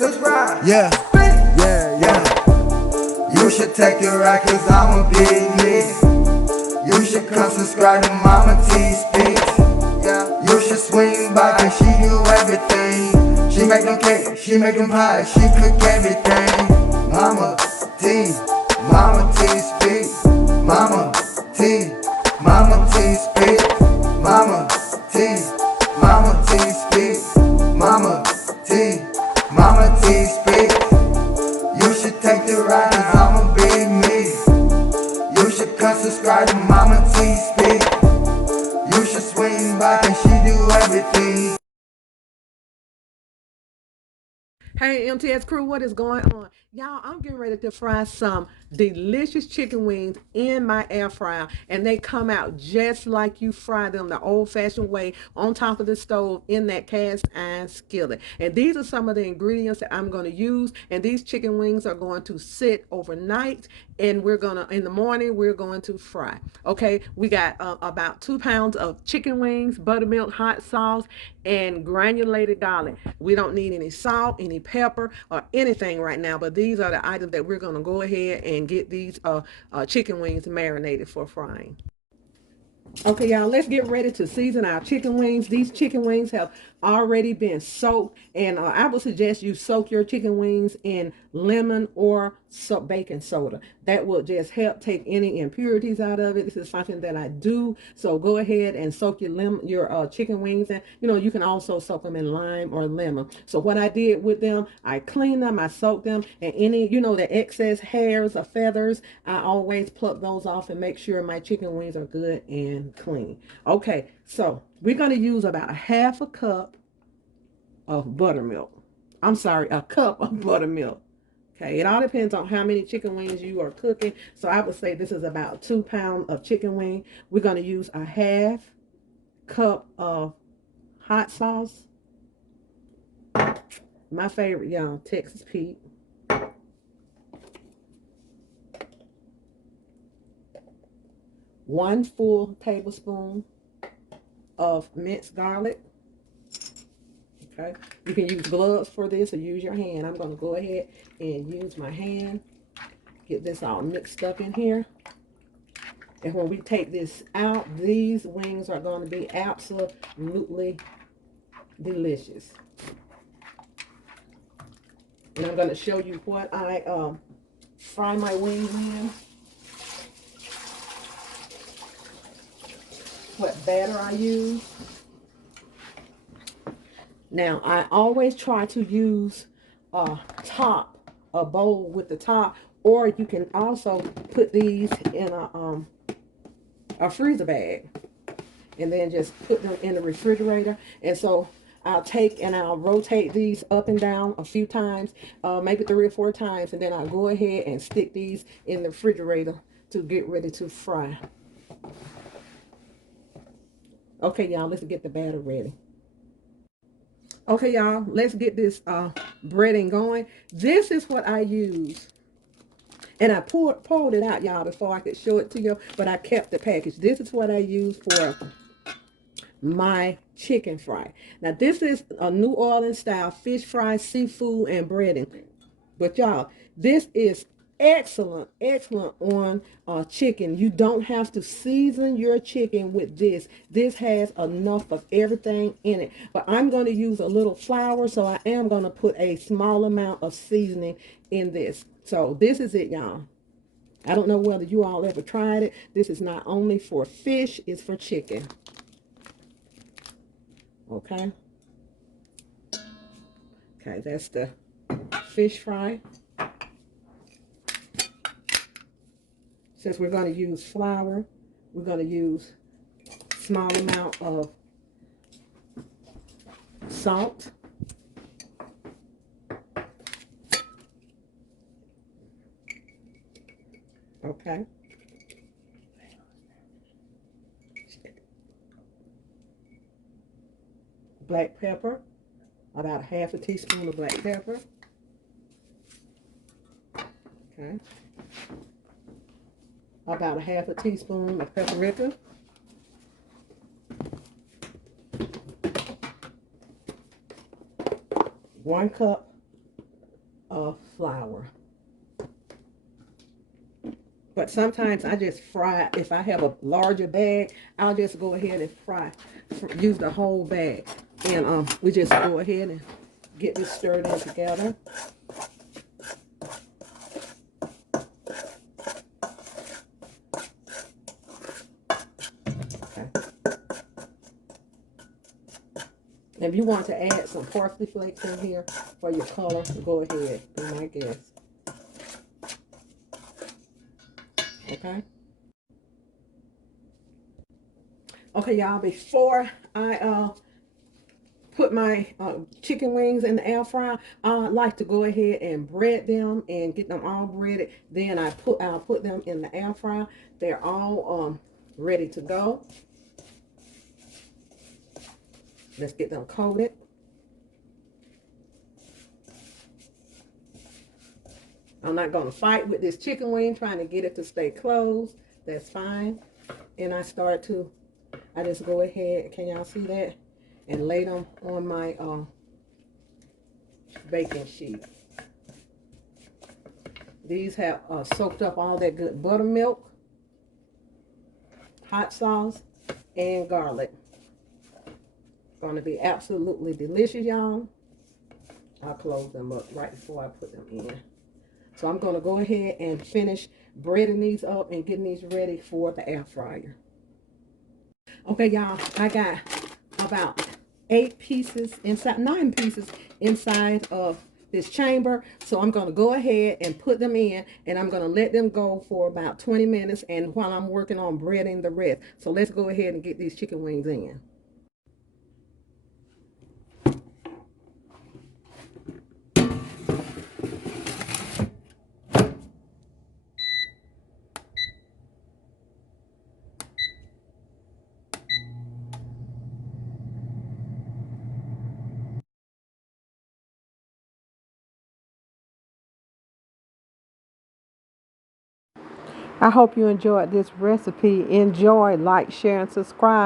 subscribe. Yeah, yeah, yeah. You should take it right, cause I'm a big league. You should come subscribe to Mama T Speaks. Yeah. You should swing by, cause she do everything. She make them cake, she make them pie, she cook everything. Mama T, Mama T Speaks. Mama T, Mama T Speaks. Mama T, Mama T Speaks. Mama T, Mama T Speaks. You should take the ride, cause I'm a big me. You should come subscribe to Mama T Speak. You should swing by, and she do everything. Hey MTS crew, what is going on? Y'all, I'm getting ready to fry some delicious chicken wings in my air fryer, and they come out just like you fry them the old-fashioned way on top of the stove in that cast iron skillet. And these are some of the ingredients that I'm going to use, and these chicken wings are going to sit overnight, and in the morning we're going to fry. Okay, we got about 2 pounds of chicken wings, buttermilk, hot sauce, and granulated garlic. We don't need any salt, any pepper, or anything right now, but these are the items that we're going to go ahead and get these chicken wings marinated for frying. Okay, y'all, let's get ready to season our chicken wings. These chicken wings have already been soaked, and I would suggest you soak your chicken wings in lemon or baking soda. That will just help take any impurities out of it. This is something that I do, so go ahead and soak your chicken wings, and you can also soak them in lime or lemon. So what I did with them, I cleaned them, I soaked them, and any the excess hairs or feathers, I always pluck those off and make sure my chicken wings are good and clean. Okay, so we're going to use about a half a cup of buttermilk. I'm sorry, a cup of buttermilk. Okay, it all depends on how many chicken wings you are cooking. So I would say this is about 2 pounds of chicken wing. We're going to use a half cup of hot sauce. My favorite, y'all, Texas Pete. 1 full tablespoon of minced garlic. Okay, you can use gloves for this or use your hand. I'm going to go ahead and use my hand. Get this all mixed up in here. And when we take this out, these wings are going to be absolutely delicious. And I'm going to show you what I fry my wings in. What batter I use. Now, I always try to use a bowl with the top, or you can also put these in a freezer bag and then just put them in the refrigerator. And so I'll take and I'll rotate these up and down a few times, maybe 3 or 4 times, and then I'll go ahead and stick these in the refrigerator to get ready to fry. Okay, y'all, let's get the batter ready. Okay, y'all, let's get this breading going. This is what I use. And I pulled it out, y'all, before I could show it to you, but I kept the package. This is what I use for my chicken fry. Now, this is a New Orleans style fish fry, seafood, and breading. But y'all, this is excellent on chicken. You don't have to season your chicken with this. This has enough of everything in it. But I'm going to use a little flour, so I am going to put a small amount of seasoning in this. So this is it, y'all. I don't know whether you all ever tried it. This is not only for fish, it's for chicken. Okay. Okay, that's the fish fry. Since we're going to use flour, we're going to use a small amount of salt. Okay. Black pepper, about half a teaspoon of black pepper. Okay. About a half a teaspoon of paprika. 1 cup of flour. But sometimes I just fry. If I have a larger bag, I'll just go ahead and use the whole bag. And we just go ahead and get this stirred in together. Okay. If you want to add some parsley flakes in here for your color, go ahead. Be my guest. Okay. Okay, y'all. Before I put my chicken wings in the air fryer, I like to go ahead and bread them and get them all breaded. Then I'll put them in the air fryer. They're all ready to go. Let's get them coated. I'm not going to fight with this chicken wing trying to get it to stay closed. That's fine. And I just go ahead, can y'all see that? And lay them on my baking sheet. These have soaked up all that good buttermilk, hot sauce, and garlic. Going to be absolutely delicious, y'all. I'll close them up right before I put them in. So I'm going to go ahead and finish breading these up and getting these ready for the air fryer. Okay, y'all, I got about 9 pieces inside of this chamber. So I'm going to go ahead and put them in, and I'm going to let them go for about 20 minutes and while I'm working on breading the rest. So let's go ahead and get these chicken wings in. I hope you enjoyed this recipe. Enjoy, like, share, and subscribe.